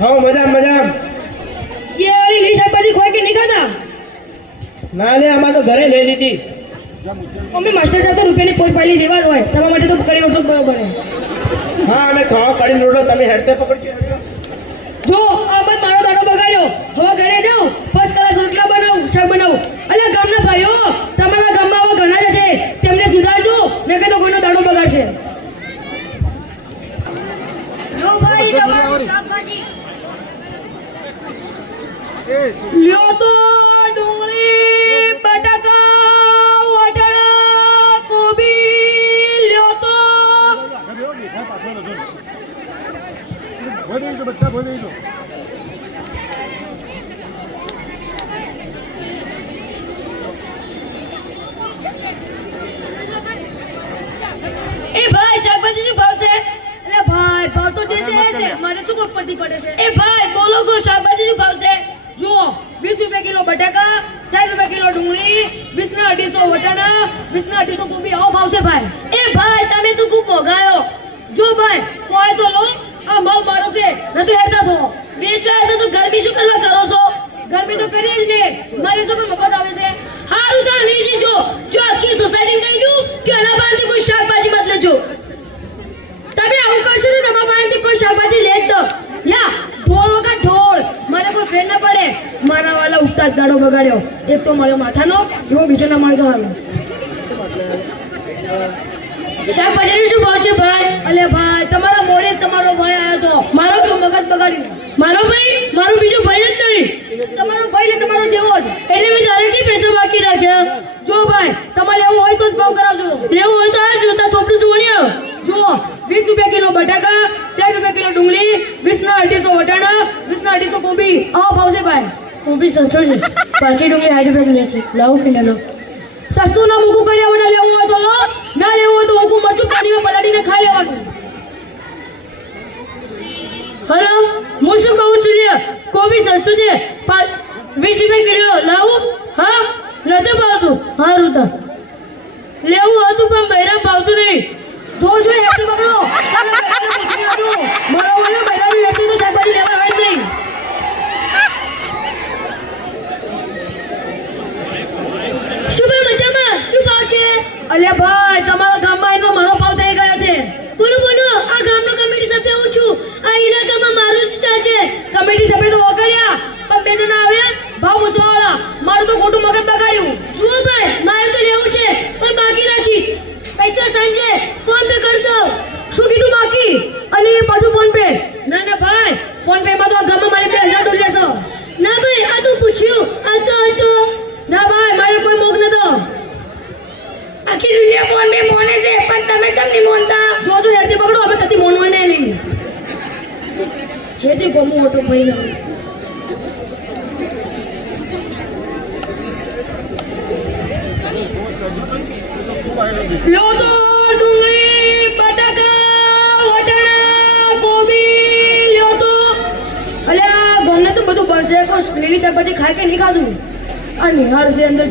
હા મજા મજા શિયાળી લીલી શાકભાજી ખોય કે નહીં ખાતા? ના લે આમાં તો ઘરે લઈ લીધી. મમ્મી માસ્ટર સાહેબ તો રૂપિયાની પોસ્ટ પાડેલી જેવા જ હોય. તમારા માટે તો કડી રોટલો જ બરોબર છે. હા અમે ખાવા કડી રોટલો તમે હેડતે પકડજો. જો આમાં મારો દાડો બગાડ્યો. હવે ઘરે જાઉં ફર્સ્ટ ક્લાસ રોટલા બનાવું શાક બનાવું. અલા ગામના ભાઈઓ તમારા ગામમાં આવા ઘણા જ છે તેમને સુધારજો ને કે તો કોઈનો દાડો બગાડશે. લો ભાઈ તમારું શાકભાજી લ્યો તો ડુંગળી બટાકા વટાણા કોબી લ્યો તો એ ભાઈ શાકભાજી શું ભાવ છે? એટલે ભાઈ ભાવ તો જે છે મને શું ઉપરથી પડે છે? એ ભાઈ બોલો કો શાકભાજી શું ભાવ છે? જુઓ 20 રૂપિયા કિલો બટાકા 60 રૂપિયા કિલો ડુંગળી 20 ના 250 વટાણા 20 ના 250 કોબી આવો ભાવ છે ભાઈ. એ ભાઈ તમે તો ખૂબ મોઘાયો. જો ભાઈ કોઈ તો લો આ માલ મારો છે ન તો હેડતા થો. વેચવા છે તો ગરમી શું કરવા કરો છો? ગરમી તો કરીએ જ ને મારે જો કોઈ મફત આવે છે. હારું તો વેચી જો આખી સોસાયટી કહી દઉં કે આના બાંધી કોઈ શાકભાજી મત લેજો. તમે આવું કરશો તો તમારા બાંધી કોઈ શાકભાજી લે જ દો. યા ઢોળ વગર ઢોળ મારે કોઈ ફેર ન પડે. મારા વાલા ઉગતા જ દાડો બગાડ્યો. એક તો મારો માથાનો એવો બીજો ના મળતો હાલો. શાકભાજીનો શું ભાવ છે ભાઈ? અલે ભાઈ તમારા મોરે તમારો ભાઈ આવ્યો તો મારો તો મગજ બગાડ્યું. મારો ભાઈ મારો બીજો ભાઈ જ નહીં. તમારો ભાઈ ને તમારો જેવો જ એટલે મેં તારેથી પૈસા બાકી રાખ્યા. જો ભાઈ તમારે લેવું હોય તો જ ભાવ કરાવજો. લેવું હોય તો આવજો તા થોપડું જોણી જુઓ 20 રૂપિયા કિલો બટાકા 60 રૂપિયા કિલો ડુંગળી 20 ના 250 વટાણા 20 ના 250 કોબી આવો ભાવ છે ભાઈ. કોબી સસ્તો છે પાછી ડુંગળી 60 રૂપિયા કિલો છે. લાવો કે ના લો? સસ્તું ના મૂકું કર્યા વગર લેવું હોય તો લો ના લેવું હોય તો ઓકું મરચું પાણીમાં પલાળીને ખાઈ લેવાનું. હલો હું શું કહું છું લે કોબી સસ્તું છે 20 રૂપિયા કિલો લાવું? હા નથી ભાવતું? હારું તા લેવું હતું પણ બૈરા ભાવતું નહીં. જો હેઠી પકડો મારો વાળો બૈરાની હેઠી તો શાકભાજી લેવા આવે જ નહીં. શું ભાઈ મજામાં શું ભાવ છે? અલ્યા ભાઈ તમારા ગામમાં એનો મારો ભાવ થઈ ગયો છે. બોલો બોલો આ ગામનો કમિટી સભ્ય હું છું. આ ઇલાકામાં મારું જ ચા છે. કમિટી સભ્ય તો વગર્યા પણ બે જણા આવ્યા ભાવ પૂછવાવાળા મારું તો ખોટું મગજ બગાડ્યું. જુઓ ભાઈ મારે તો લેવું છે પણ બાકી રાખીશ. પૈસા સાંજે ફોન પે કરી દો. શું કીધું બાકી? અને પાછું ફોન પે? ના ના ભાઈ ફોન પે માં તો આ ગામમાં મારી 2000 ડોલ લેશો. ના ભાઈ આ તો પૂછ્યું આ તો ના ભાઈ મારે કોઈ મોગ નતો. આખી દુનિયા ફોન પે મોને છે પણ તમે ચમ નહીં મોનતા? જો હેડતી પકડો હવે તતી મોનવાને નહીં. હેતી ગમો મોટો ભાઈ ગયો. લો તો ડુંગળી બટાકા વટાણા કોબી લ્યો તો. અલ્યા ગોમને તો બધું બનશે. લીલી શાકભાજી ખાય કે નહીં ખાધું? આ નિહાળ છે અંદર